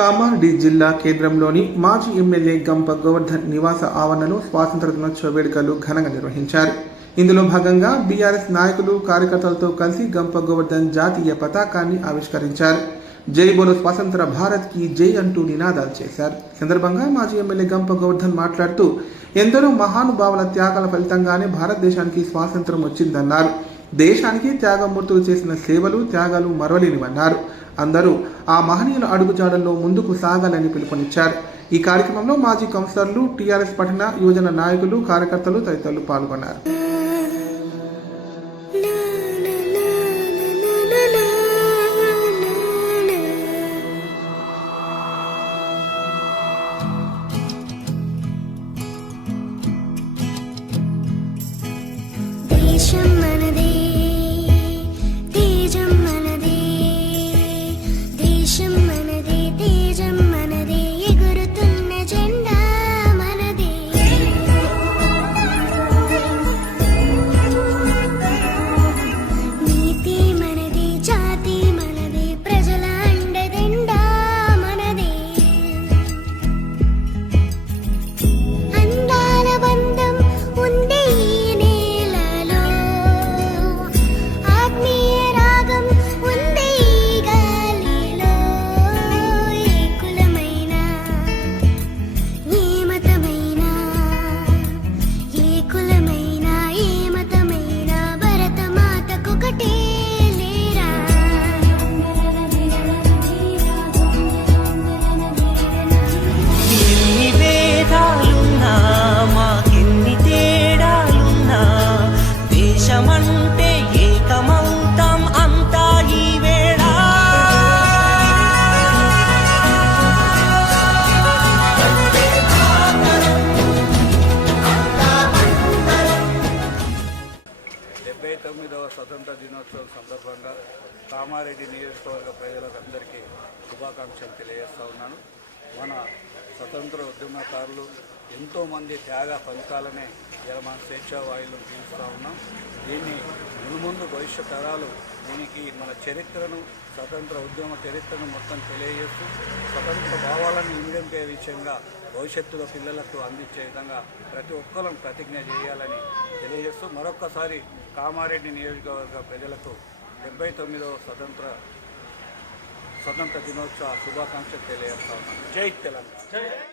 కామారెడ్డి జిల్లా కేంద్రంలోని మాజీ ఎమ్మెల్యే గంప గోవర్ధన్ నివాస ఆవరణలో స్వాతంత్ర దినోత్సవ వేడుకలు ఘనంగా నిర్వహించారు. ఇందులో భాగంగా బీఆర్ఎస్ నాయకులు కార్యకర్తలతో కలిసి గంప గోవర్ధన్ జాతీయ పతాకాన్ని ఆవిష్కరించారు. జై బోలో స్వాతంత్ర భారత్ కి జై అంటూ నినాదాలు చేశారు. సందర్భంగా మాజీ ఎమ్మెల్యే గంప గోవర్ధన్ మాట్లాడుతూ ఎందరో మహానుభావుల త్యాగాల ఫలితంగానే భారతదేశానికి స్వాతంత్రం వచ్చిందన్నారు. దేశానికి త్యాగమూర్తులు చేసిన సేవలు త్యాగాలు మరవలేనివన్నారు. అందరూ ఆ మహనీయుల అడుగుజాడల్లో ముందుకు సాగాలని పిలుపునిచ్చారు. ఈ కార్యక్రమంలో మాజీ కౌన్సిలర్లు, టీఆర్ఎస్ పట్టణ యువజన నాయకులు, కార్యకర్తలు తదితరులు పాల్గొన్నారు. స్వతంత్ర దినోత్సవం సందర్భంగా కామారెడ్డి నియోజకవర్గ ప్రజలందరికీ శుభాకాంక్షలు తెలియజేస్తూ ఉన్నాను. మన స్వతంత్ర ఉద్యమకారులు ఎంతోమంది త్యాగ ఫలితాలనే ఇలా మన స్వేచ్ఛా వాయువులను పీలుస్తూ ఉన్నాం. దీన్ని మున్ముందు భవిష్యత్ తరాలు దీనికి మన చరిత్రను, స్వతంత్ర ఉద్యమ చరిత్రను మొత్తం తెలియజేస్తూ స్వతంత్ర భావాలను ఇండింపే విషయంగా భవిష్యత్తులో పిల్లలకు అందించే విధంగా ప్రతి ఒక్కరూ ప్రతిజ్ఞ చేయాలని తెలియజేస్తూ మరొక్కసారి కామారెడ్డి నియోజకవర్గ ప్రజలకు 79వ స్వతంత్ర దినోత్సవ శుభాకాంక్షలు తెలియజేస్తా ఉన్నాను. జై తెలంగాణ.